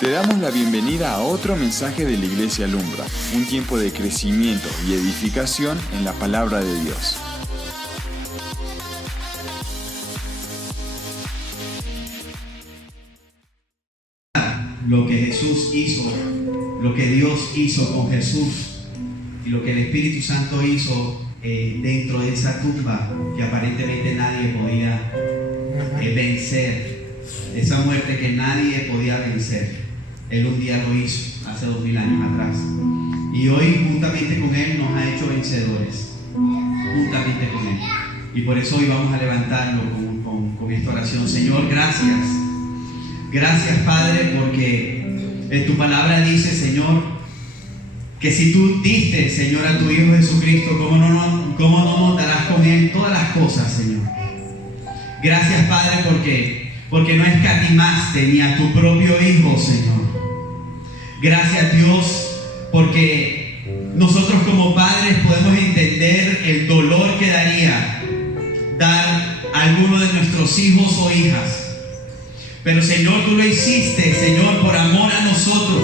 Te damos la bienvenida a otro mensaje de la Iglesia Alumbra, un tiempo de crecimiento y edificación en la palabra de Dios. Lo que Jesús hizo, lo que Dios hizo con Jesús y lo que el Espíritu Santo hizo dentro de esa tumba que aparentemente nadie podía vencer, esa muerte que nadie podía vencer. Él un día lo hizo hace 2000 años atrás y hoy juntamente con Él nos ha hecho vencedores, juntamente con Él, y por eso hoy vamos a levantarlo con esta oración. Señor, gracias Padre, porque en tu palabra dice, Señor, que si tú diste, Señor, a tu Hijo Jesucristo, ¿cómo no nos darás con Él todas las cosas, Señor? Gracias Padre, porque no escatimaste ni a tu propio Hijo, Señor. Gracias Dios, porque nosotros como padres podemos entender el dolor que daría dar a alguno de nuestros hijos o hijas. Pero Señor, tú lo hiciste, Señor, por amor a nosotros.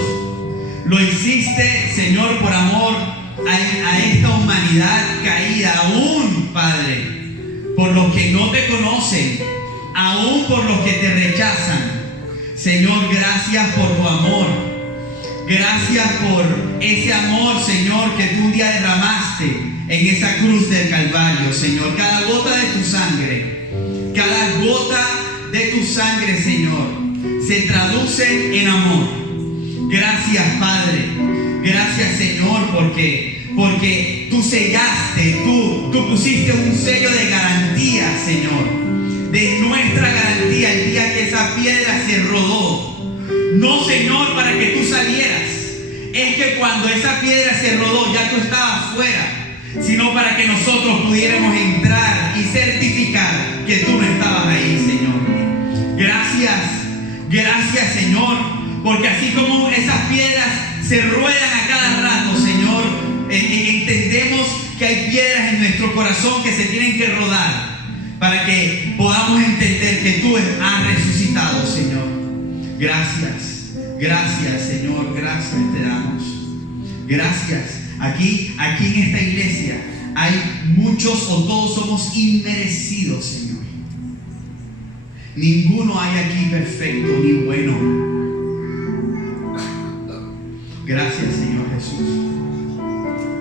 Lo hiciste, Señor, por amor a esta humanidad caída, aún, Padre, por los que no te conocen, aún por los que te rechazan. Señor, gracias por tu amor. Gracias por ese amor, Señor, que tú un día derramaste en esa cruz del Calvario, Señor. Cada gota de tu sangre, Señor, se traduce en amor. Gracias, Padre. Gracias, Señor, porque tú sellaste, tú pusiste un sello de garantía, Señor, de nuestra garantía el día que esa piedra se rodó. No, Señor, para que tú salieras. Es que cuando esa piedra se rodó, ya tú estabas fuera, sino para que nosotros pudiéramos entrar y certificar que tú no estabas ahí, Señor. Gracias, Señor, porque así como esas piedras se ruedan a cada rato, Señor, entendemos que hay piedras en nuestro corazón que se tienen que rodar para que podamos entender que tú has resucitado, Señor. Gracias, Señor, gracias te damos. Gracias. Aquí en esta iglesia hay muchos o todos somos inmerecidos, Señor. Ninguno hay aquí perfecto ni bueno. Gracias, Señor Jesús,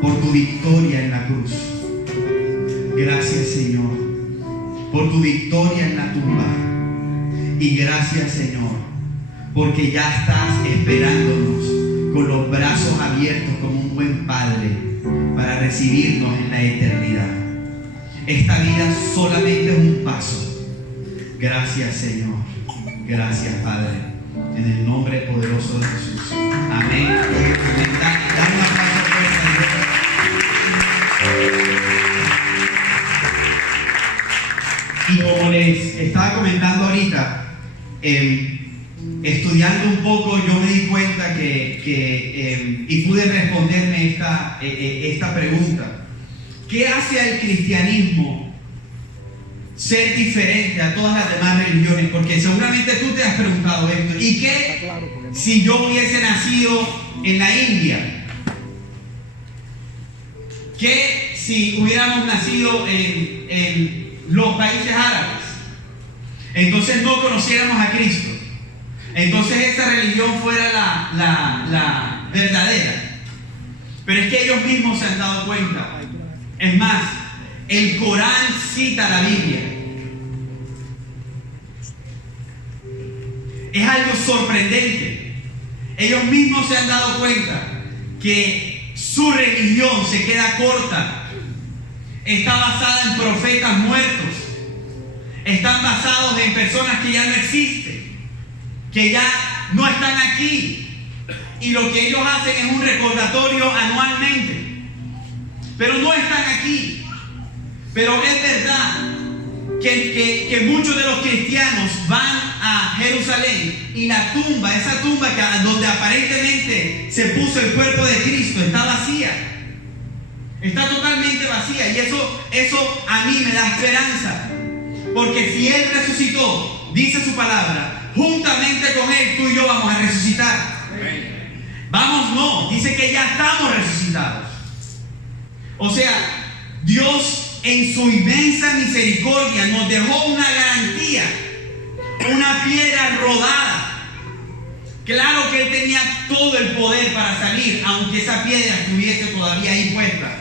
por tu victoria en la cruz. Gracias, Señor, por tu victoria en la tumba. Y gracias, Señor, porque ya estás esperándonos con los brazos abiertos como un buen padre para recibirnos en la eternidad. Esta vida solamente es un paso. Gracias, Señor. Gracias, Padre. En el nombre poderoso de Jesús. Amén. Amén. Dame un aplauso fuerte. Y como les estaba comentando ahorita, estudiando un poco, yo me di cuenta y pude responderme esta pregunta. ¿Qué hace al cristianismo ser diferente a todas las demás religiones? Porque seguramente tú te has preguntado esto. ¿Y qué si yo hubiese nacido en la India? ¿Qué si hubiéramos nacido en los países árabes? Entonces no conociéramos a Cristo. Entonces esta religión fuera la verdadera. Pero es que ellos mismos se han dado cuenta. Es más, el Corán cita la Biblia. Es algo sorprendente. Ellos mismos se han dado cuenta que su religión se queda corta. Está basada en profetas muertos. Están basados en personas que ya no existen, que ya no están aquí, y lo que ellos hacen es un recordatorio anualmente, pero no están aquí. Pero es verdad que muchos de los cristianos van a Jerusalén y la tumba, esa tumba donde aparentemente se puso el cuerpo de Cristo, está vacía, está totalmente vacía, y eso a mí me da esperanza, porque si Él resucitó, dice su palabra, juntamente con Él, tú y yo vamos a resucitar. no, dice que ya estamos resucitados. O sea, Dios en su inmensa misericordia nos dejó una garantía, una piedra rodada. Claro que Él tenía todo el poder para salir, aunque esa piedra estuviese todavía ahí puesta.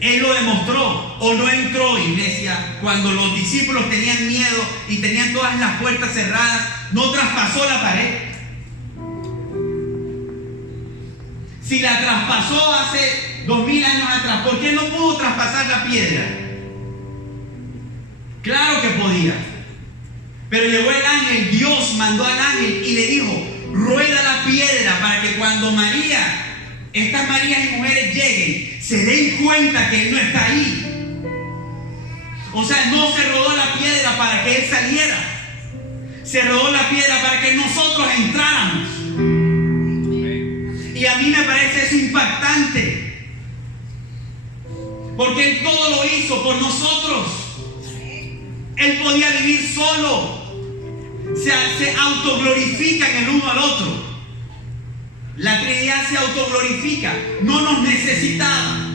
Él lo demostró. ¿O no entró, iglesia, cuando los discípulos tenían miedo y tenían todas las puertas cerradas? ¿No traspasó la pared? Si la traspasó hace 2000 años atrás, ¿por qué no pudo traspasar la piedra? Claro que podía. Pero llegó el ángel, Dios mandó al ángel y le dijo: rueda la piedra para que cuando María, estas Marías y mujeres lleguen, se den cuenta que Él no está ahí. O sea, no se rodó la piedra para que Él saliera. Se rodó la piedra para que nosotros entráramos. Y a mí me parece eso impactante. Porque Él todo lo hizo por nosotros. Él podía vivir solo. Se autoglorifican el uno al otro. La Trinidad se autoglorifica. No nos necesitaba.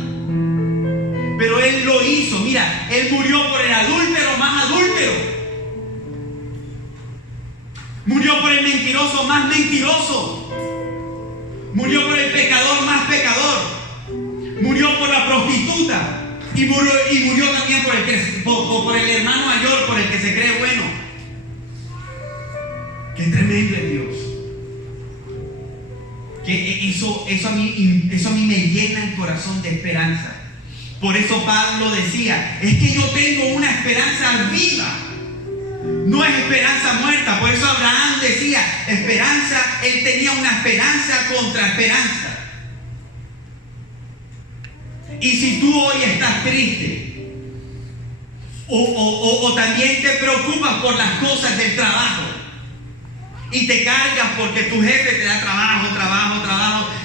Pero Él lo hizo. Mira, Él murió por el adúltero más adúltero. Murió por el mentiroso más mentiroso. Murió por el pecador más pecador. Murió por la prostituta. Y murió también por el hermano mayor, por el que se cree bueno. Qué tremendo es Dios. Que eso a mí me llena el corazón de esperanza. Por eso Pablo decía: es que yo tengo una esperanza viva. No es esperanza muerta. Por eso Abraham decía: esperanza. Él tenía una esperanza contra esperanza. Y si tú hoy estás triste o también te preocupas por las cosas del trabajo y te cargas porque tu jefe te da trabajo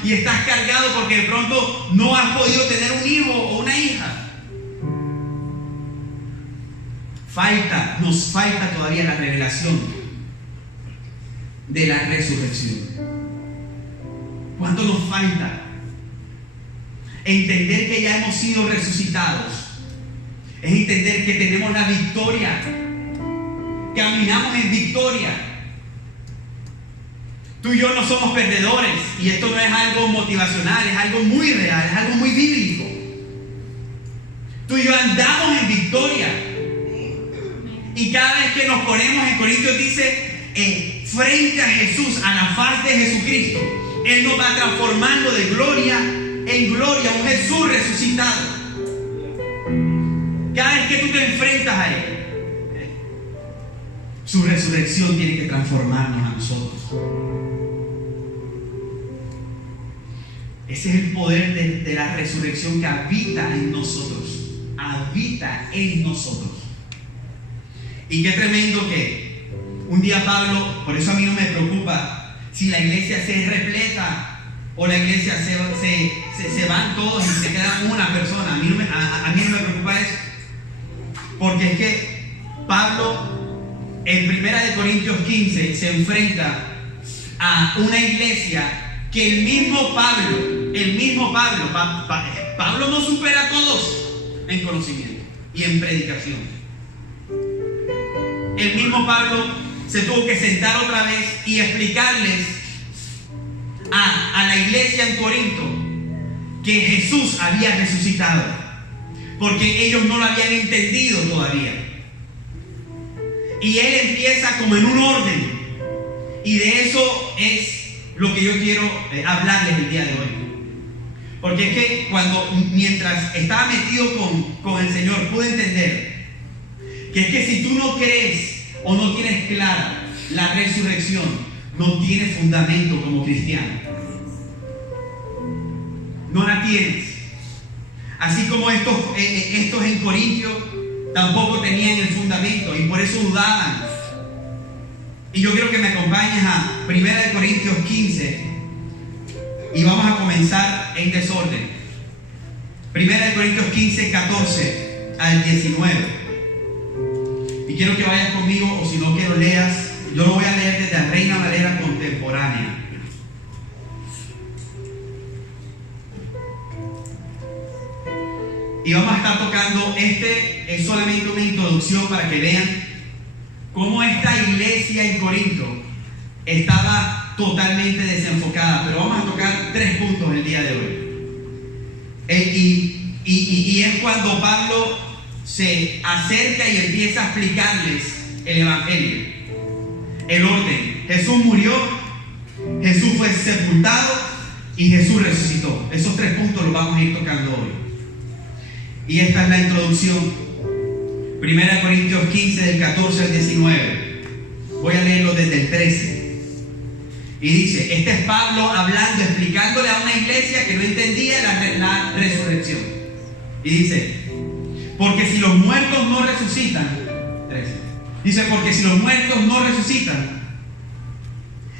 y estás cargado porque de pronto no has podido tener un hijo o una hija, nos falta todavía la revelación de la resurrección. ¿Cuánto nos falta? Entender que ya hemos sido resucitados es entender que tenemos la victoria, caminamos en victoria. Tú y yo no somos perdedores, y esto no es algo motivacional, es algo muy real, es algo muy bíblico. Tú y yo andamos en victoria, y cada vez que nos ponemos, en Corintios dice, frente a Jesús, a la faz de Jesucristo, Él nos va transformando de gloria en gloria, un Jesús resucitado. Cada vez que tú te enfrentas a Él, su resurrección tiene que transformarnos a nosotros. Ese es el poder de la resurrección que habita en nosotros. Habita en nosotros. Y qué tremendo que un día Pablo, por eso a mí no me preocupa si la iglesia se repleta o la iglesia se van todos y se queda una persona. A mí no me preocupa eso. Porque es que Pablo en 1 Corintios 15 se enfrenta a una iglesia que el mismo Pablo, Pablo no supera a todos en conocimiento y en predicación. El mismo Pablo se tuvo que sentar otra vez y explicarles a la iglesia en Corinto que Jesús había resucitado, porque ellos no lo habían entendido todavía. Y él empieza como en un orden, y de eso es lo que yo quiero hablarles el día de hoy. Porque es que mientras estaba metido con el Señor, pude entender que es que si tú no crees o no tienes clara la resurrección, no tienes fundamento como cristiano. No la tienes. Así como estos en Corintios tampoco tenían el fundamento y por eso dudaban. Y yo quiero que me acompañes a 1 Corintios 15 y vamos a comenzar en desorden. 1 Corintios 15, 14 al 19. Y quiero que vayas conmigo, o si no quiero leas. Yo lo voy a leer desde la Reina Valera contemporánea. Y vamos a estar tocando, es solamente una introducción para que vean cómo esta iglesia en Corinto estaba totalmente desenfocada. Pero vamos a tocar 3 puntos el día de hoy. Y es cuando Pablo se acerca y empieza a explicarles el evangelio, el orden. Jesús murió, Jesús fue sepultado y Jesús resucitó. Esos 3 puntos los vamos a ir tocando hoy. Y esta es la introducción. 1 Corintios 15 del 14 al 19. Voy a leerlo desde el 13. Y dice, este es Pablo hablando, explicándole a una iglesia que no entendía la resurrección. Y dice, porque si los muertos no resucitan, 13. Dice, porque si los muertos no resucitan,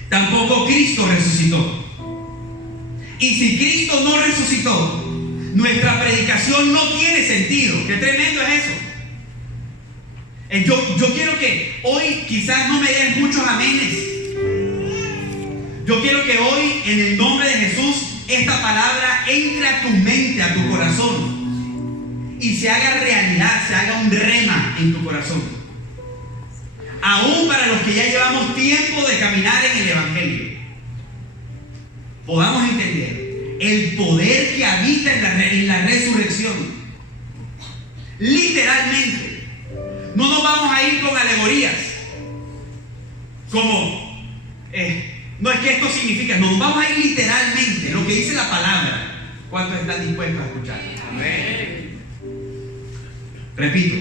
tampoco Cristo resucitó. Y si Cristo no resucitó, nuestra predicación no tiene sentido. Qué tremendo es eso. Yo quiero que hoy quizás no me den muchos amenes. Yo quiero que hoy, en el nombre de Jesús, esta palabra entre a tu mente, a tu corazón, y se haga realidad, se haga un rema en tu corazón. Aún para los que ya llevamos tiempo de caminar en el evangelio, podamos entender el poder que habita en la resurrección. Literalmente, no nos vamos a ir con alegorías como no es que esto significa, nos vamos a ir literalmente, lo que dice la palabra. ¿Cuántos están dispuestos a escuchar? Amén. Repito,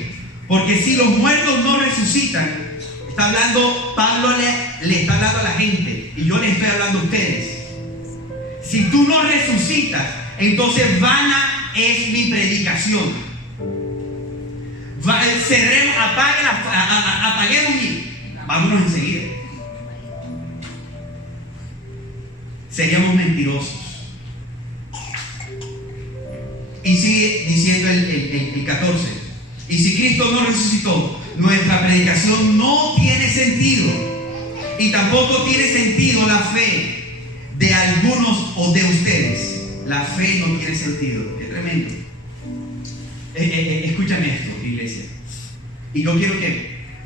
porque si los muertos no resucitan, está hablando, Pablo le está hablando a la gente, y yo le estoy hablando a ustedes. Si tú no resucitas, entonces vana es mi predicación. Cerremos, apaguemos y vámonos enseguida. Seríamos mentirosos. Y sigue diciendo el 14. Y si Cristo no resucitó, nuestra predicación no tiene sentido. Y tampoco tiene sentido la fe de algunos o de ustedes. La fe no tiene sentido. Es tremendo. Escúchame esto, iglesia. Y yo quiero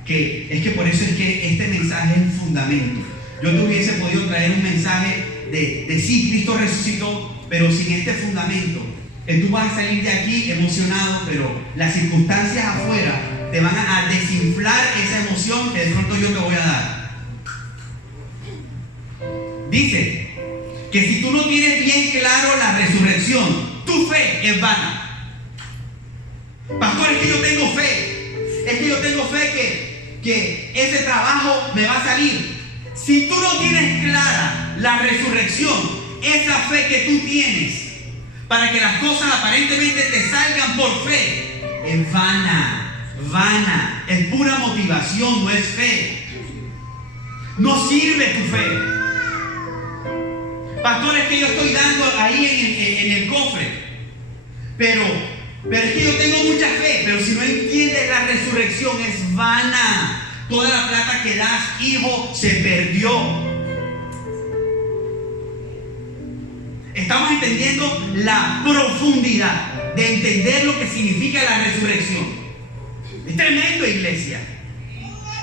que por eso es que este mensaje es un fundamento. Yo te hubiese podido traer un mensaje de sí, Cristo resucitó, pero sin este fundamento, tú vas a salir de aquí emocionado, pero las circunstancias afuera te van a desinflar esa emoción que de pronto yo te voy a dar. Dice que si tú no tienes bien claro la resurrección, tu fe es vana. Pastor, es que yo tengo fe. Es que yo tengo fe que ese trabajo me va a salir. Si tú no tienes clara la resurrección, esa fe que tú tienes para que las cosas aparentemente te salgan por fe, es vana, es pura motivación, no es fe. No sirve tu fe. Pastor, es que yo estoy dando ahí en el cofre, pero es que yo tengo mucha fe, pero si no entiendes la resurrección es vana. Toda la plata que das, hijo, se perdió. Estamos entendiendo la profundidad de entender lo que significa la resurrección. Es tremendo, iglesia.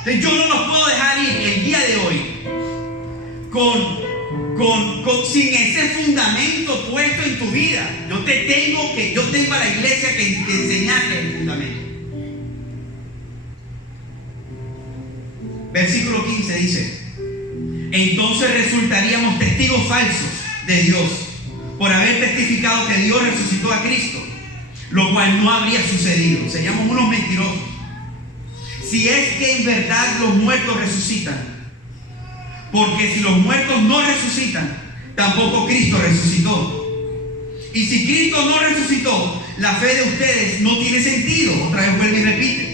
Entonces, yo no los puedo dejar ir el día de hoy sin ese fundamento puesto en tu vida. Yo tengo a la iglesia que enseñarle el fundamento. Versículo 15 dice: entonces resultaríamos testigos falsos de Dios por haber testificado que Dios resucitó a Cristo, lo cual no habría sucedido. Seríamos unos mentirosos. Si es que en verdad los muertos resucitan, porque si los muertos no resucitan, tampoco Cristo resucitó. Y si Cristo no resucitó, la fe de ustedes no tiene sentido. Otra vez vuelve y repite.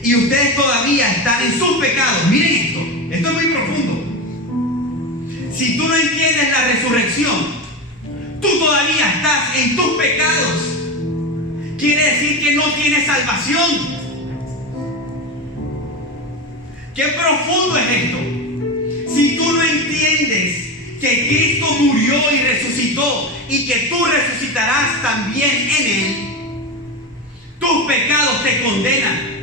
Y ustedes todavía están en sus pecados. Miren esto es muy profundo. Si tú no entiendes la resurrección, tú todavía estás en tus pecados. Quiere decir que no tienes salvación. ¿Qué profundo es esto? Si tú no entiendes que Cristo murió y resucitó y que tú resucitarás también en Él, Tus pecados te condenan.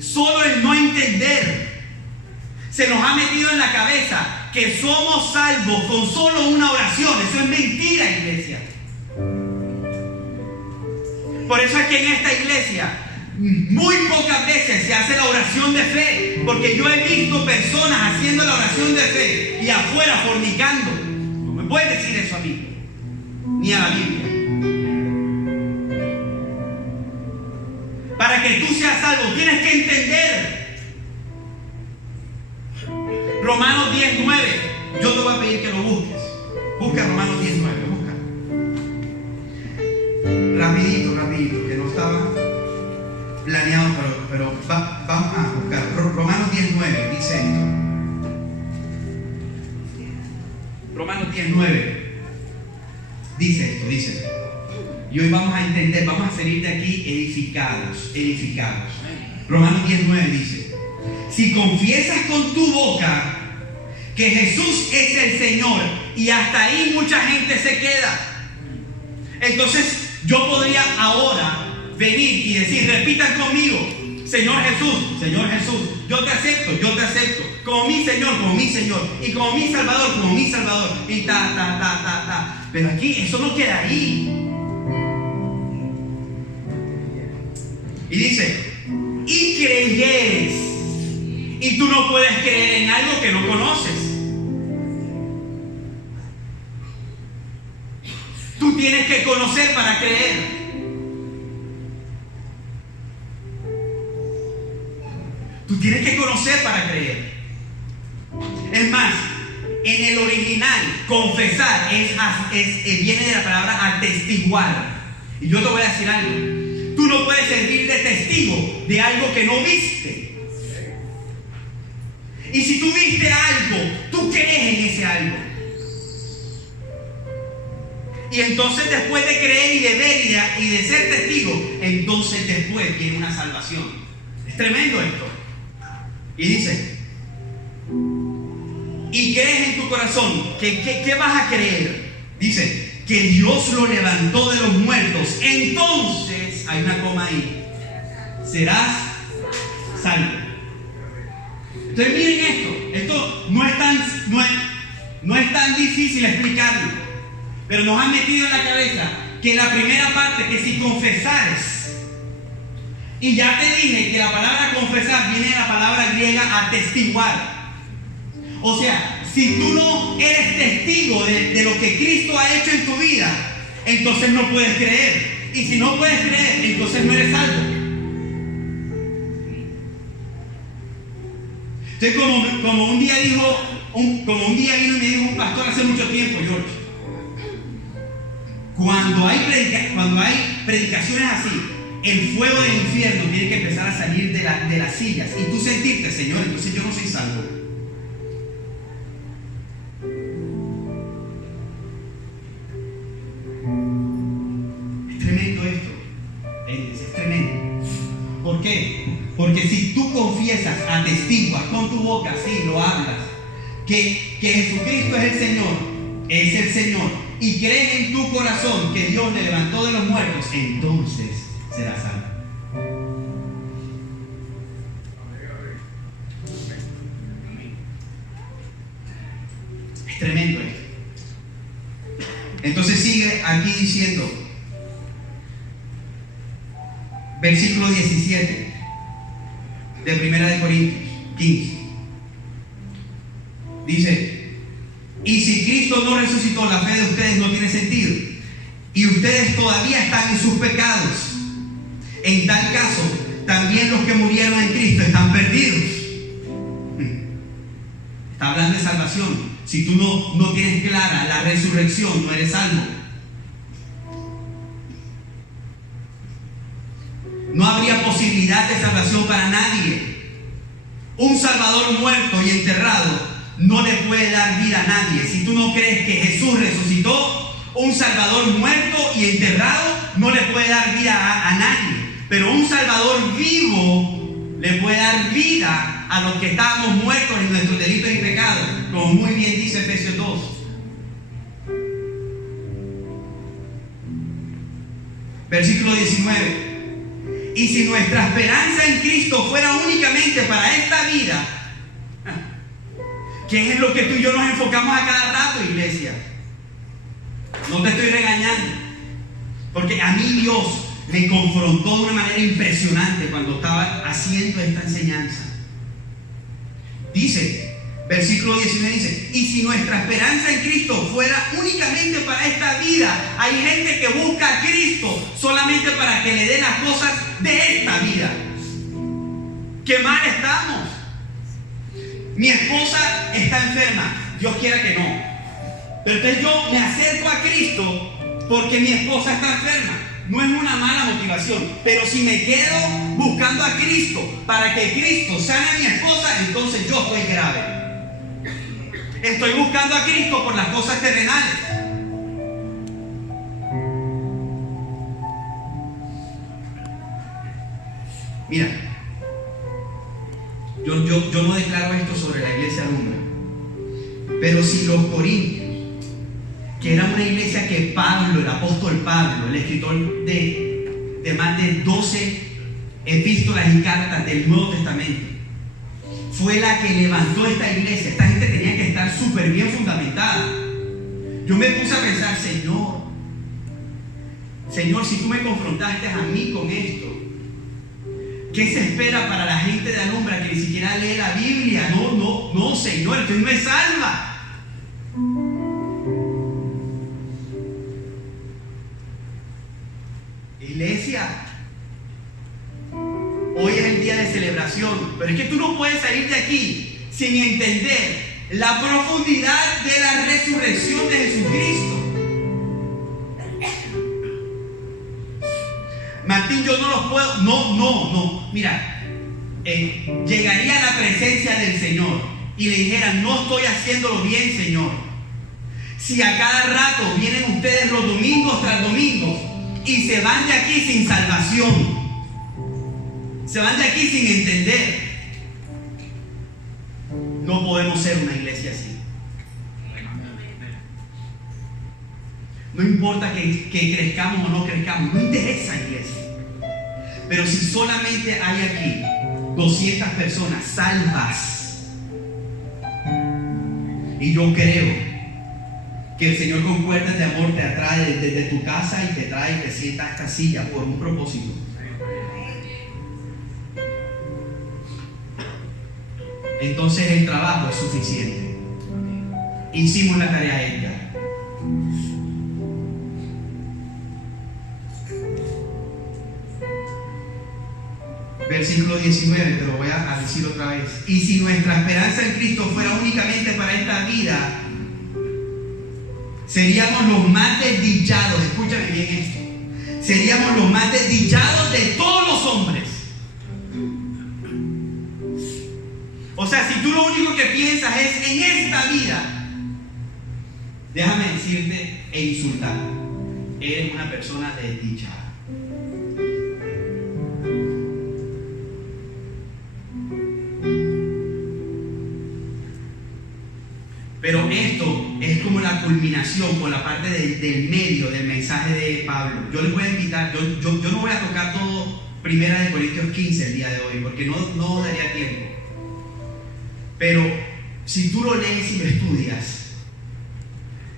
Solo el no entender se nos ha metido en la cabeza que somos salvos con solo una oración. Eso es mentira, iglesia. Por eso es que en esta iglesia muy pocas veces se hace la oración de fe, porque yo he visto personas haciendo la oración de fe y afuera fornicando. No me puedes decir eso a mí, ni a la Biblia. Para que tú seas salvo tienes que entender Romanos 10:9. Yo te voy a pedir que lo busques. Busca Romanos 10:9, busca. Rapidito, que no estaba planeado, pero vamos a buscar. Romanos 10:9 dice esto. Romanos 10:9 dice esto. Y hoy vamos a entender, vamos a salir de aquí edificados. Romanos 10:9 dice: si confiesas con tu boca que Jesús es el Señor, y hasta ahí mucha gente se queda, entonces yo podría ahora venir y decir, repitan conmigo: Señor Jesús, yo te acepto, como mi Señor, y como mi Salvador, y ta. Pero aquí eso no queda ahí. Y dice: y creyeres. Y tú no puedes creer en algo que no conoces. Tú tienes que conocer para creer. Tú tienes que conocer para creer. Es más, en el original, confesar viene de la palabra atestiguar. Y yo te voy a decir algo. Tú no puedes servir de testigo de algo que no viste. Y si tú viste algo, tú crees en ese algo. Y entonces después de creer y de ver y de ser testigo, entonces después viene una salvación. Es tremendo esto. Y dice: y crees en tu corazón. ¿Qué vas a creer? Dice: que Dios lo levantó de los muertos. Entonces, hay una coma ahí, serás salvo. Entonces miren esto no es tan difícil explicarlo, pero nos han metido en la cabeza que la primera parte, que si confesares, y ya te dije que la palabra confesar viene de la palabra griega atestiguar. O sea, si tú no eres testigo de lo que Cristo ha hecho en tu vida, entonces no puedes creer. Y si no puedes creer, entonces no eres salvo. Entonces, como un día vino y me dijo un pastor hace mucho tiempo, George, cuando hay predicaciones así, el fuego del infierno tiene que empezar a salir de las sillas y tú sentirte: Señor, entonces yo no soy salvo. Es tremendo esto. Es tremendo. ¿Por qué? Porque si tú confiesas, atestiguas con tu boca, sí, lo hablas, que Jesucristo es el Señor, y crees en tu corazón que Dios le levantó de los muertos, entonces serás salvo. Es tremendo esto. Entonces sigue aquí diciendo, versículo 17 de 1 Corintios 15. Dice: y si Cristo no resucitó, la fe de ustedes no tiene sentido, y ustedes todavía están en sus pecados. En tal caso, también los que murieron en Cristo están perdidos. Está hablando de salvación. Si tú no tienes clara la resurrección, no eres salvo. No habría posibilidad de salvación para nadie. Un Salvador muerto y enterrado no le puede dar vida a nadie. Si tú no crees que Jesús resucitó, un Salvador muerto y enterrado no le puede dar vida a nadie. Pero un Salvador vivo le puede dar vida a los que estábamos muertos en nuestros delitos y pecados, como muy bien dice Efesios 2. Versículo 19. Y si nuestra esperanza en Cristo fuera únicamente para esta vida, ¿qué es lo que tú y yo nos enfocamos a cada rato, iglesia? No te estoy regañando, porque a mí Dios me confrontó de una manera impresionante cuando estaba haciendo esta enseñanza. Dice, versículo 19 dice, y si nuestra esperanza en Cristo fuera únicamente para esta vida, hay gente que busca a Cristo solamente para que le dé las cosas de esta vida. ¡Qué mal estamos! Mi esposa está enferma, Dios quiera que no, pero entonces yo me acerco a Cristo porque mi esposa está enferma. No es una mala motivación, pero si me quedo buscando a Cristo para que Cristo sane a mi esposa, entonces yo estoy grave. Estoy buscando a Cristo por las cosas terrenales. Mira, yo no declaro esto sobre la iglesia Alumbra, pero si los corintios, que era una iglesia que Pablo, el apóstol Pablo, el escritor de más de 12 epístolas y cartas del Nuevo Testamento, fue la que levantó esta iglesia. Esta gente tenía que estar súper bien fundamentada. Yo me puse a pensar, Señor, si tú me confrontaste a mí con esto, ¿qué se espera para la gente de Alumbra que ni siquiera lee la Biblia? No, Señor, esto no me salva. Iglesia, hoy es el día de celebración, pero es que tú no puedes salir de aquí sin entender la profundidad de la resurrección de Jesucristo. Martín, yo no los puedo, no. Mira, llegaría a la presencia del Señor y le dijera, no estoy haciéndolo bien, Señor. Si a cada rato vienen ustedes los domingos tras domingos y se van de aquí sin salvación, se van de aquí sin entender, no podemos ser una iglesia así. No importa que crezcamos o no crezcamos, no interesa, iglesia. Pero si solamente hay aquí 200 personas salvas, y yo creo que el Señor con cuerdas de amor te atrae desde tu casa y te trae y te sienta a esta silla por un propósito. Entonces el trabajo es suficiente. Hicimos la tarea hecha. Versículo 19, te lo voy a decir otra vez. Y si nuestra esperanza en Cristo fuera únicamente para esta vida, seríamos los más desdichados. Escúchame bien esto. Seríamos los más desdichados de todos los hombres. O sea, si tú lo único que piensas es en esta vida, déjame decirte e insultar, eres una persona desdichada. Pero esto es como la culminación, por la parte del medio del mensaje de Pablo. Yo les voy a invitar, yo no voy a tocar todo 1 Corintios 15 el día de hoy, porque no daría tiempo. Pero si tú lo lees y lo estudias,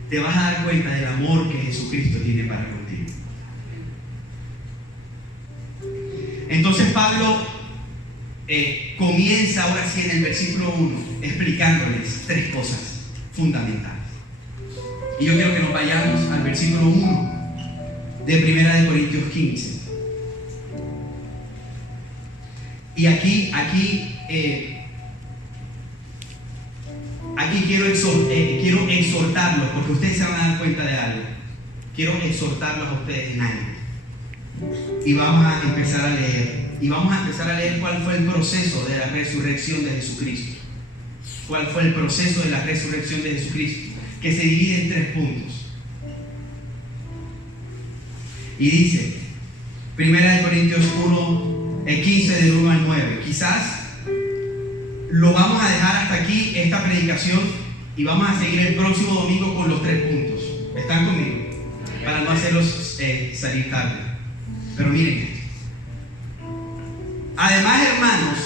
te vas a dar cuenta del amor que Jesucristo tiene para contigo. Entonces Pablo comienza ahora sí en el versículo 1 explicándoles 3 cosas fundamentales. Y yo quiero que nos vayamos al versículo 1 de 1 Corintios 15. Y aquí quiero exhortarlos, porque ustedes se van a dar cuenta de algo. Quiero exhortarlos a ustedes en algo. Y vamos a empezar a leer. Y vamos a empezar a leer cuál fue el proceso de la resurrección de Jesucristo. ¿Cuál fue el proceso de la resurrección de Jesucristo? Que se divide en 3 puntos. Y dice, 1 Corintios 15 del 1 al 9. Quizás lo vamos a dejar hasta aquí, esta predicación, y vamos a seguir el próximo domingo con los 3 puntos. ¿Están conmigo? Para no hacerlos salir tarde. Pero miren esto. Además, hermanos,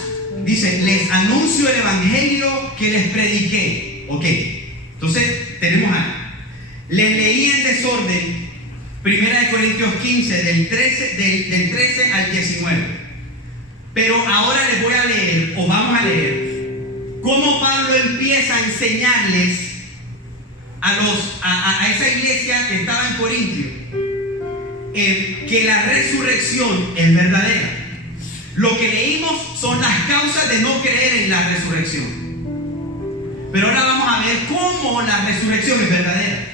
dice, les anuncio el evangelio que les prediqué. Ok, entonces tenemos algo. Les leí en desorden 1 Corintios 15, del 13 al 19. Pero ahora les voy a leer, o vamos a leer, cómo Pablo empieza a enseñarles a esa iglesia que estaba en Corintio, que la resurrección es verdadera. Lo que leímos son las causas de no creer en la resurrección. Pero ahora vamos a ver cómo la resurrección es verdadera.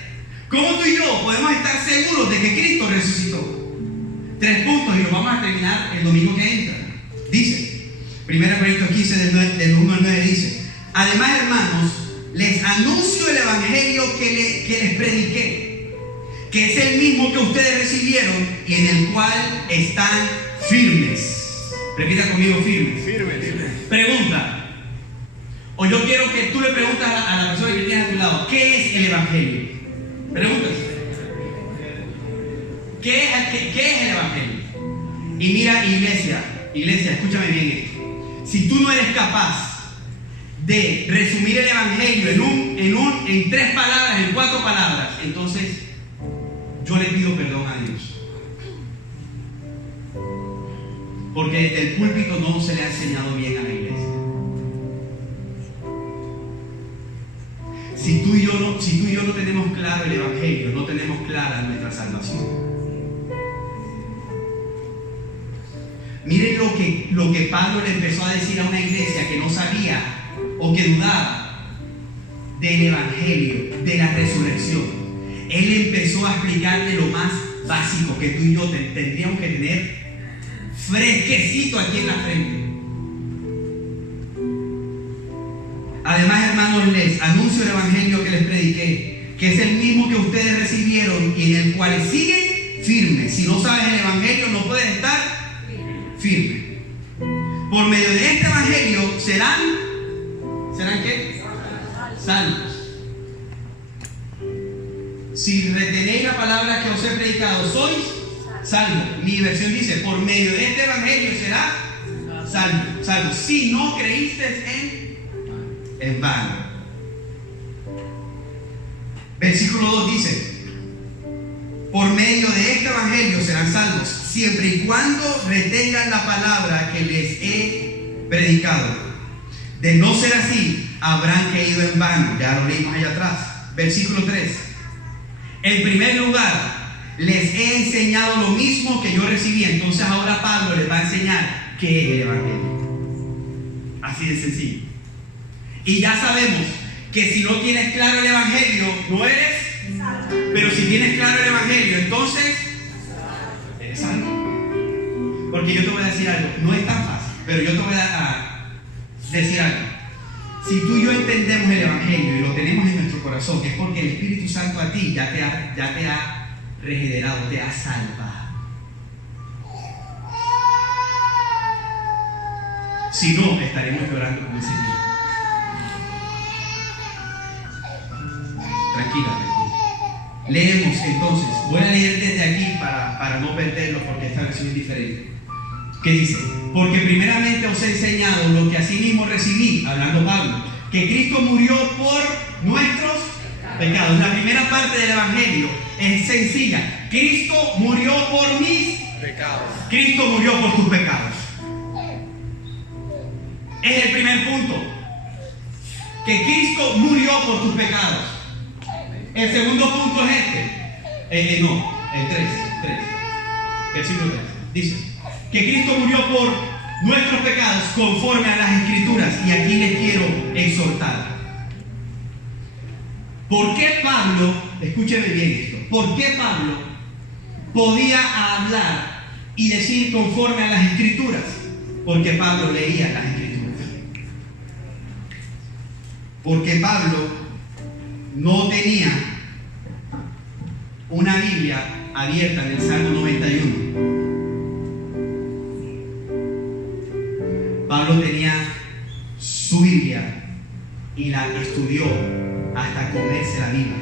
¿Cómo tú y yo podemos estar seguros de que Cristo resucitó? 3 puntos y los vamos a terminar el domingo que entra. Dice, 1 Corintios 15 del 1 al 9 dice, además, hermanos, les anuncio el evangelio que les prediqué, que es el mismo que ustedes recibieron y en el cual están firmes. Repita conmigo, firmes. Pregunta, o yo quiero que tú le preguntes a la persona que tienes a tu lado, ¿qué es el evangelio? Preguntas. ¿Qué es el evangelio? Y mira, iglesia, escúchame bien esto. Si tú no eres capaz de resumir el evangelio en 3 palabras, en 4 palabras, entonces yo le pido perdón a Dios. Porque desde el púlpito no se le ha enseñado bien a la iglesia. Si tú y yo no tenemos claro el evangelio, no tenemos clara nuestra salvación. Miren lo que Pablo le empezó a decir a una iglesia que no sabía o que dudaba del evangelio, de la resurrección. Él empezó a explicarle lo más básico que tú y yo tendríamos que tener fresquecito aquí en la frente. Además, hermanos, les anuncio el evangelio que les prediqué, que es el mismo que ustedes recibieron y en el cual siguen firmes. Si no sabes el evangelio, no puedes estar firme. Por medio de este evangelio ¿serán qué? Salvos. Si retenéis la palabra que os he predicado, sois salvos. Mi versión dice, por medio de este evangelio será salvo. Si no creíste en vano. Versículo 2 dice, por medio de este evangelio serán salvos, siempre y cuando retengan la palabra que les he predicado. De no ser así, habrán caído en vano. Ya lo leímos allá atrás. Versículo 3. En primer lugar, les he enseñado lo mismo que yo recibí. Entonces ahora Pablo les va a enseñar qué es el evangelio. Así de sencillo. Y ya sabemos que si no tienes claro el evangelio, no eres salvo. Pero si tienes claro el evangelio, entonces eres salvo. Porque yo te voy a decir algo, no es tan fácil, pero yo te voy a decir algo. Si tú y yo entendemos el evangelio y lo tenemos en nuestro corazón, que es porque el Espíritu Santo a ti ya te ha regenerado, te ha salvado. Si no, estaremos llorando como ese niño. Tranquila. Leemos entonces. Voy a leer desde aquí para no perderlo porque esta versión es diferente. ¿Qué dice? Porque primeramente os he enseñado lo que asimismo recibí, hablando Pablo, que Cristo murió por nuestros pecados. La primera parte del evangelio es sencilla. Cristo murió por mis pecados. Cristo murió por tus pecados. Es el primer punto. Que Cristo murió por tus pecados. El segundo punto es el 3. Versículo 3. Dice que Cristo murió por nuestros pecados conforme a las Escrituras. Y aquí les quiero exhortar. ¿Por qué Pablo, escúcheme bien esto, por qué Pablo podía hablar y decir conforme a las Escrituras? Porque Pablo leía las Escrituras. Porque Pablo no tenía una Biblia abierta en el Salmo 91. Pablo tenía su Biblia y la estudió hasta comerse la Biblia.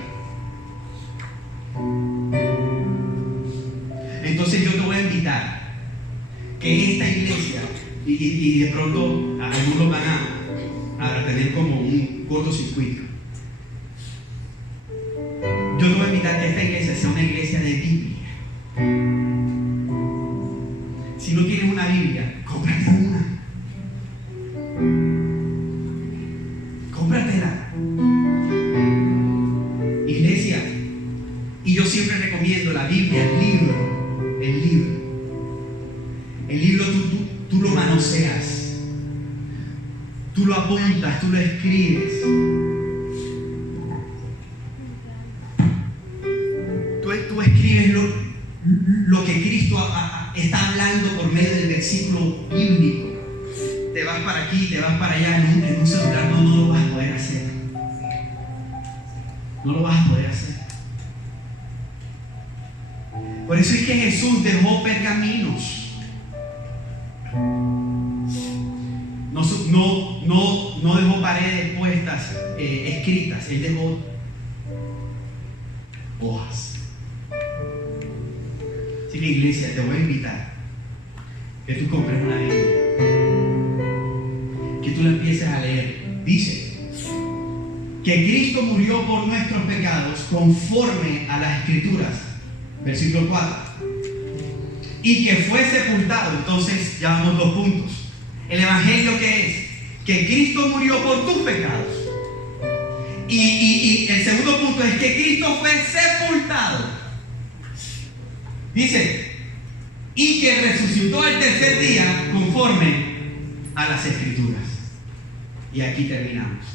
Entonces yo te voy a invitar que esta iglesia, y de pronto algunos van a tener como un cortocircuito. Yo te voy a invitar que esta iglesia sea una iglesia de Biblia. Si no tienes una Biblia, cómprate una. Cómpratela. Iglesia. Y yo siempre recomiendo la Biblia, el libro. El libro tú lo manoseas. Tú lo apuntas, tú lo escribes. Tú escribes lo que Cristo está hablando por medio del versículo bíblico. Te vas para aquí, te vas para allá en un celular, no lo vas a poder hacer. No lo vas a poder hacer. Por eso es que Jesús dejó pergaminos. No dejó paredes puestas, escritas. Él dejó hojas. Así que, iglesia, te voy a invitar que tú compres una Biblia, que tú la empieces a leer. Dice que Cristo murió por nuestros pecados conforme a las Escrituras, versículo 4, y que fue sepultado. Entonces ya vamos 2 puntos. El evangelio, que es que Cristo murió por tus pecados, y el segundo punto es que Cristo fue sepultado. Dice, y que resucitó al tercer día conforme a las Escrituras. Y aquí terminamos.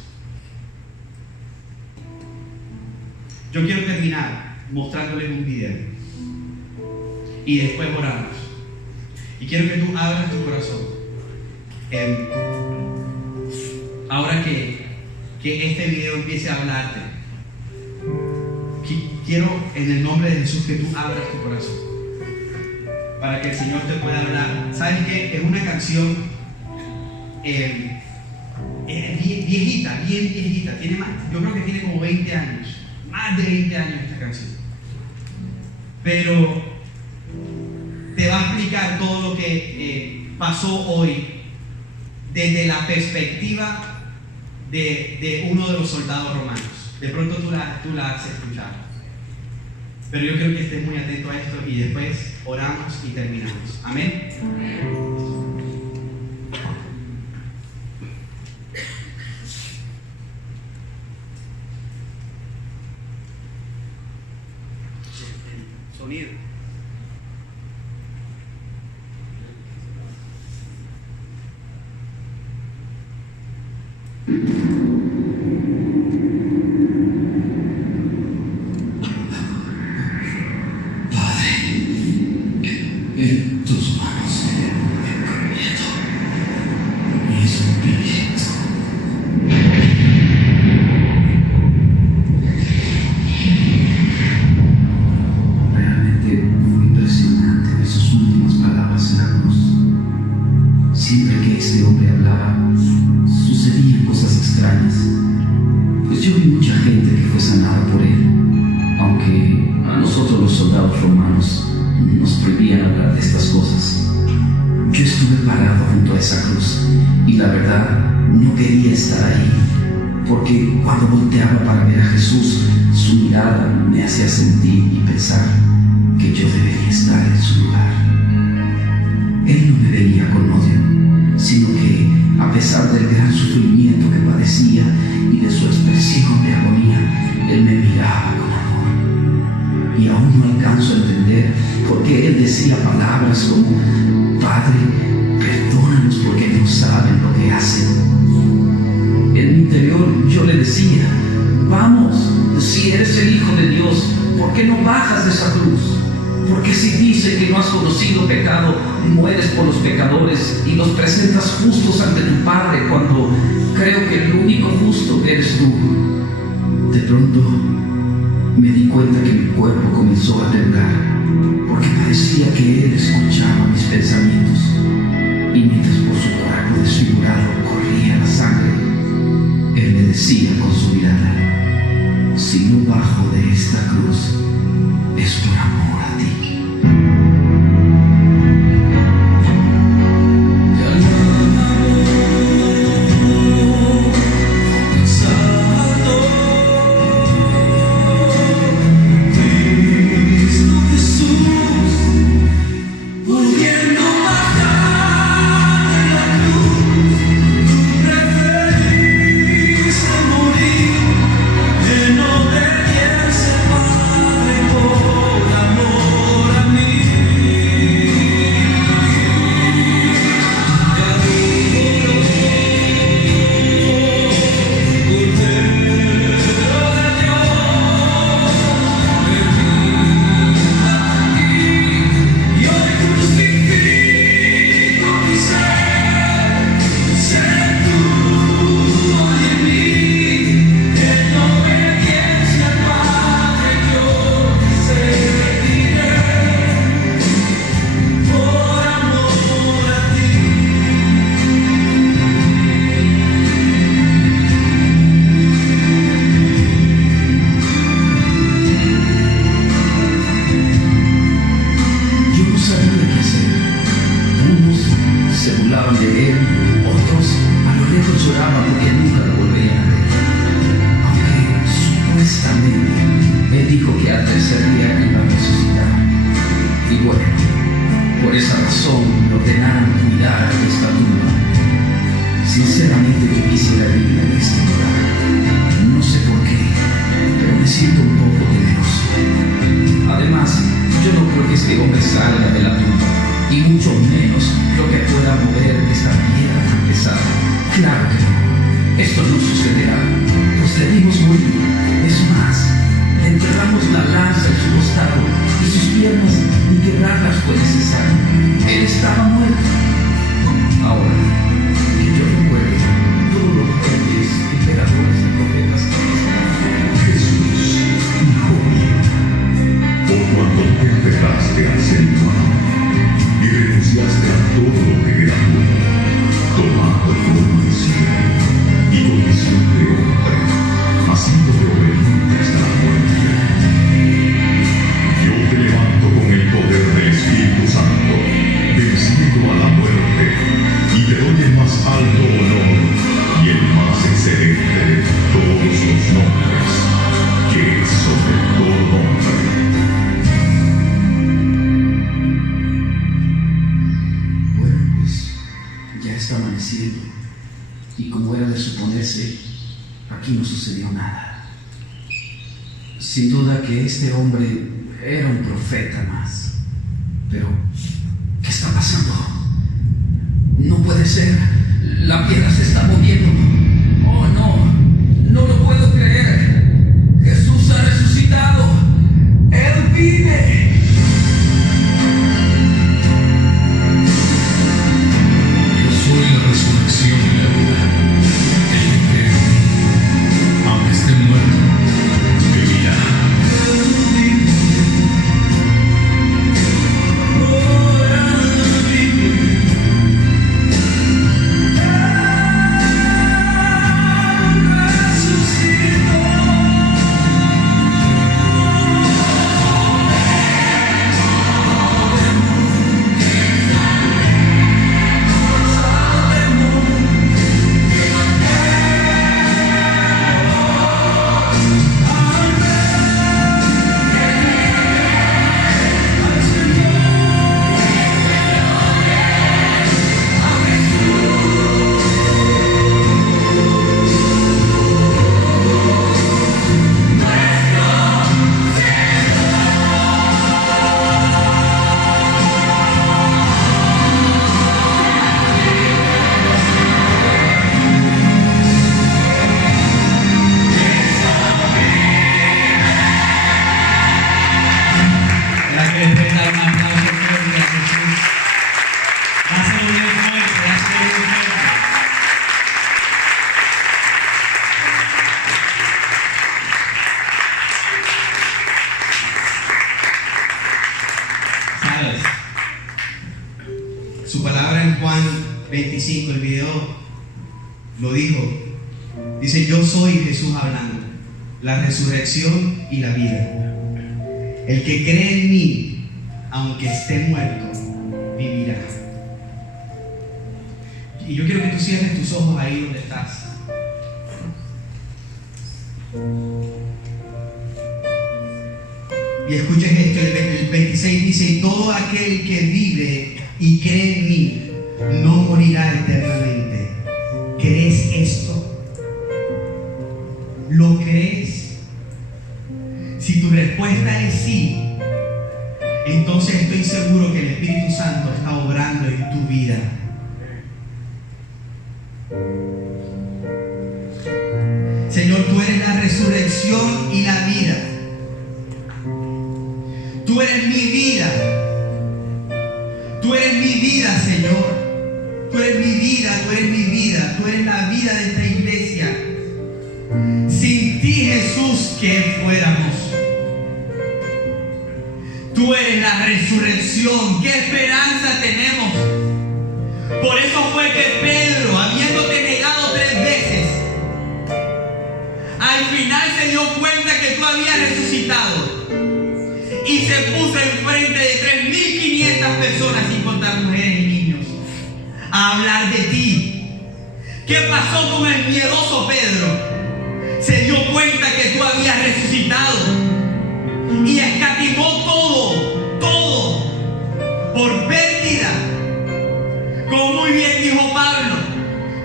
Yo quiero terminar mostrándoles un video y después oramos. Y quiero que tú abras tu corazón. Ahora que este video empiece a hablarte, quiero en el nombre de Jesús que tú abras tu corazón para que el Señor te pueda hablar. ¿Sabes qué? Es una canción viejita, bien viejita. Tiene más, yo creo que tiene como 20 años, más de 20 años esta canción. Pero te va a explicar todo lo que pasó hoy desde la perspectiva de uno de los soldados romanos. De pronto tú la has escuchado. Pero yo creo que estés muy atento a esto y después oramos y terminamos. Amén. Sonido. En tus manos encomiendo mi espíritu. Realmente fue impresionante ver sus últimas palabras en la cruz. Siempre que este hombre hablaba, sucedían cosas extrañas. Pues yo vi mucha gente que fue sanada por él, aunque a nosotros los soldados romanos nos prohibían hablar de estas cosas. Yo estuve parado junto a esa cruz y la verdad no quería estar ahí, porque cuando volteaba para ver a Jesús, su mirada me hacía sentir y pensar que yo debería estar en su lugar. Él no me veía con odio, sino que a pesar del gran sufrimiento que padecía y de su expresión de agonía, él me miraba con amor. Y aún no alcanzo a entender por qué él decía palabras como: Padre, perdónanos porque no saben lo que hacen. En mi interior yo le decía: vamos, si eres el Hijo de Dios, ¿por qué no bajas de esa cruz? Porque si dice que no has conocido pecado, mueres por los pecadores y los presentas justos ante tu Padre, cuando creo que el único justo eres tú. De pronto me di cuenta que mi cuerpo comenzó a temblar, porque parecía que él escuchaba mis pensamientos, y mientras por su cuerpo desfigurado corría la sangre, él me decía con su mirada: si no bajo de esta cruz, es por amor a ti. sino nada. Sin duda que este hombre era un profeta más. Pero, ¿qué está pasando? No puede ser. La piedra se está moviendo. Oh, no. No lo puedo creer. Jesús ha resucitado. Él vive. Yo soy la resurrección y la vida. El que cree en mí, aunque esté muerto, vivirá. Su palabra en Juan 25, el video lo dijo. Dice: yo soy Jesús hablando, la resurrección y la vida. El que cree en mí, aunque esté muerto, vivirá. Y yo quiero que tú cierres tus ojos ahí donde estás. Y escuches esto, el 26 dice: y todo aquel que vive y cree en mí no morirá eternamente. ¿Crees esto? ¿Lo crees? Si tu respuesta es sí, entonces estoy seguro que el Espíritu Santo está obrando en tu vida. Señor, tú eres la resurrección y la vida. Tú eres mi vida. Tú eres mi vida, Señor. Tú eres mi vida, tú eres mi vida. Tú eres la vida de esta iglesia. Sin ti, Jesús, ¿qué fuéramos? Tú eres la resurrección. ¿Qué esperanza tenemos? Por eso fue que Pedro, habiéndote negado 3 veces, al final se dio cuenta que tú habías resucitado y se puso enfrente de 3.500 personas, sin contar mujeres y niños, a hablar de ti. ¿Qué pasó con el miedoso Pedro? Se dio cuenta que tú habías resucitado y escatimó todo por pérdida, como muy bien dijo Pablo,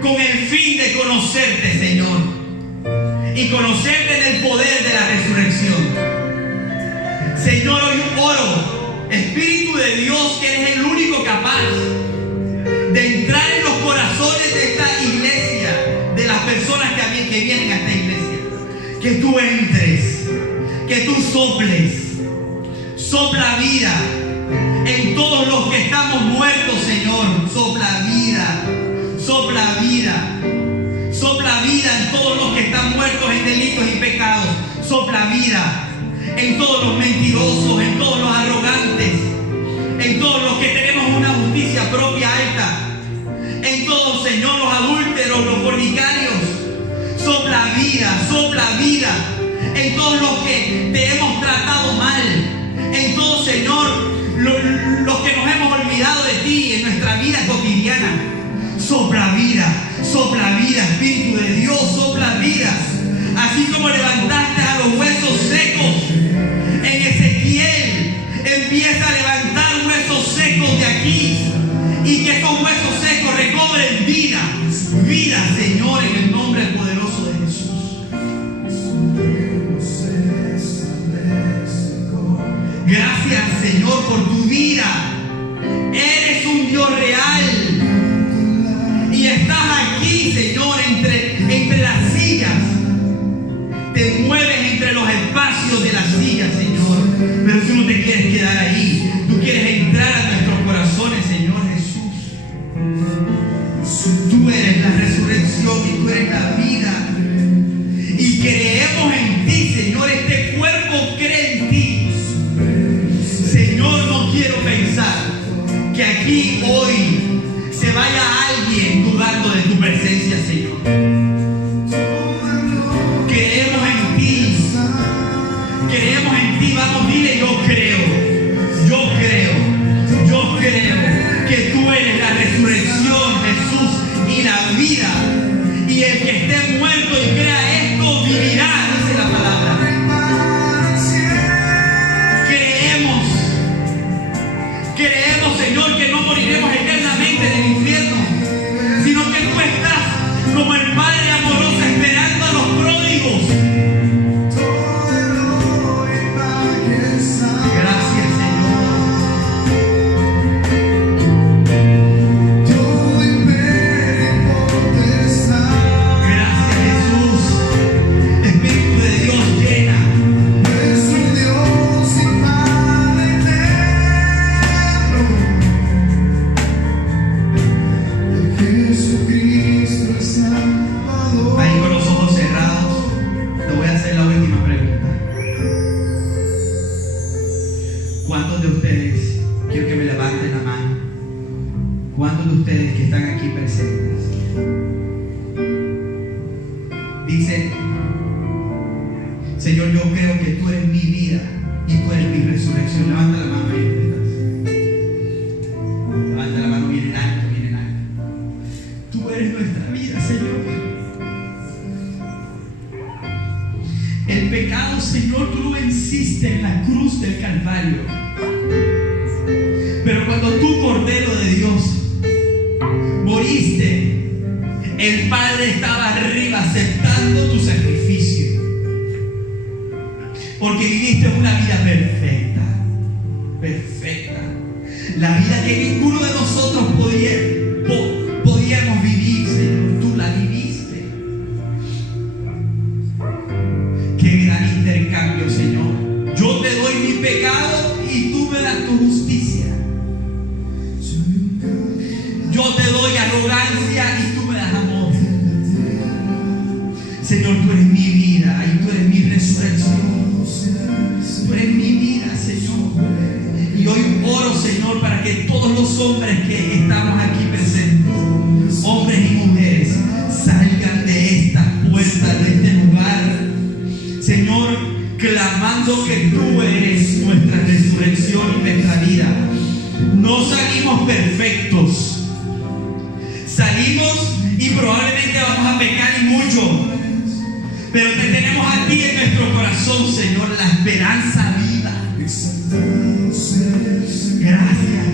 con el fin de conocerte, Señor, y conocerte en el poder de la resurrección. Señor, hoy oro, Espíritu de Dios, que eres el único capaz de entrar en los corazones de esta iglesia, de las personas que vienen a esta iglesia, que tú entres, que tú sopla vida en todos los que estamos muertos, Señor. Sopla vida en todos los que están muertos en delitos y pecados. Sopla vida en todos los mentirosos, en todos los arrogantes, en todos los que tenemos una justicia propia alta, en todos, Señor, los adúlteros, los fornicarios. Sopla vida en todos los que te hemos tratado mal, en todos, Señor, los que nos hemos olvidado de ti en nuestra vida cotidiana. Sopla vida, Espíritu de Dios, sopla vida. Así como levantaste a los huesos secos en Ezequiel, empieza a levantar huesos secos de aquí, y que esos huesos secos recobren vida, Señor, en el nombre poderoso de Jesús. espacio de la silla, Señor. Pero tú no te quieres quedar ahí. Tú quieres entrar a nuestros corazones, Señor Jesús. Tú eres la resurrección y tú eres la vida. Y creemos en ti, Señor. Este cuerpo cree en ti. Señor, no quiero pensar que aquí hoy se vaya alguien dudando de tu presencia, Señor. Creemos en ti. Creemos en ti. Vamos, dile: yo creo. Yo creo. Yo creo que tú eres la resurrección, Jesús, y la vida. Y el que esté muerto y crea esto vivirá, dice la palabra. Creemos, Señor, que no moriremos eternamente del infierno, sino que tú estás como el Padre amoroso esperando a los pródigos. Gracias, Señor. Gracias, Jesús. Espíritu de Dios, llena. Ahí con los ojos cerrados, te voy a hacer la última pregunta. ¿Cuántos de ustedes, quiero que me levanten la mano, cuántos de ustedes que están aquí presentes dicen: Señor, yo creo que tú eres mi vida y tú eres mi resurrección? Levanta la mano ahí. Levanta la mano bien en alto, bien en alto. Tú eres nuestra vida, Señor. El pecado, Señor, tú lo venciste en la cruz del Calvario. Pero cuando tú, Cordero de Dios, moriste, el Padre estaba arriba aceptando tu sacrificio. Porque viviste una vida perfecta. Perfecta. La vida que ninguno de nosotros podíamos vivir, Señor. Tú la viviste. Qué gran intercambio, Señor. Yo te doy mi pecado y tú me das tu justicia. Yo te doy arrogancia y tú me das amor. Señor, tú eres mi vida y tú eres mi resurrección. Tú eres mi vida, Señor. Y hoy oro, Señor, para que todos los hombres que estamos aquí presentes, hombres y mujeres, salgan de estas puertas, de este lugar, Señor, clamando que tú eres nuestra resurrección y nuestra vida. No salimos perfectos. Salimos y probablemente vamos a pecar y mucho. Pero te tenemos a ti en nuestro corazón, Señor, la esperanza viva. Gracias.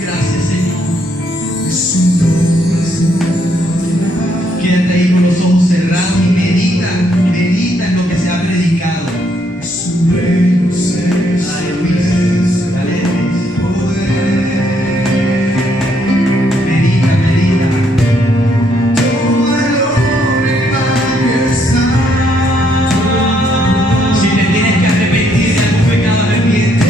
Gracias, Señor. Quédate ahí con los ojos cerrados y medita en lo que se ha predicado. Ay, Luis, dale, medita. Si te tienes que arrepentir de algún pecado, arrepiéntete.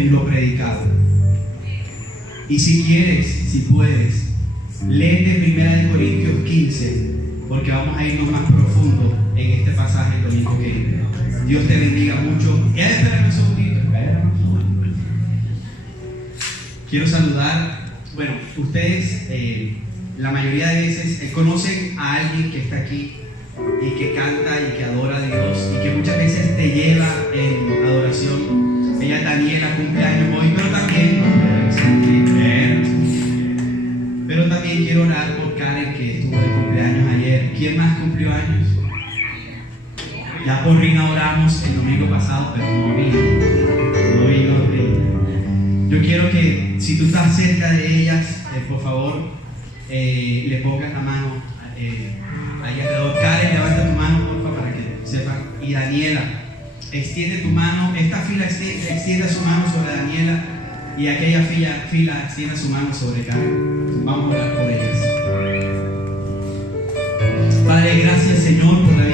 en lo predicado. Y si quieres, si puedes, léete 1 Corintios 15, porque vamos a irnos más profundo en este pasaje el domingo que viene. Dios te bendiga mucho. Espera un segundito. Quiero saludar. Bueno, ustedes la mayoría de veces conocen a alguien que está aquí y que canta y que adora a Dios y que muchas veces te lleva en adoración. Ella, Daniela, cumpleaños hoy, pero también quiero orar por Karen, que estuvo de cumpleaños ayer. ¿Quién más cumplió años? Ya por Rina oramos el domingo pasado, pero no vino Rina. Yo quiero que si tú estás cerca de ellas, por favor, le pongas la mano ahí alrededor. Karen, levanta tu mano, por favor, para que sepan. Y Daniela, extiende tu mano. Esta fila extiende su mano sobre Daniela, y aquella fila extiende su mano sobre Karen. Vamos a orar por ellas. Padre, gracias, Señor, por la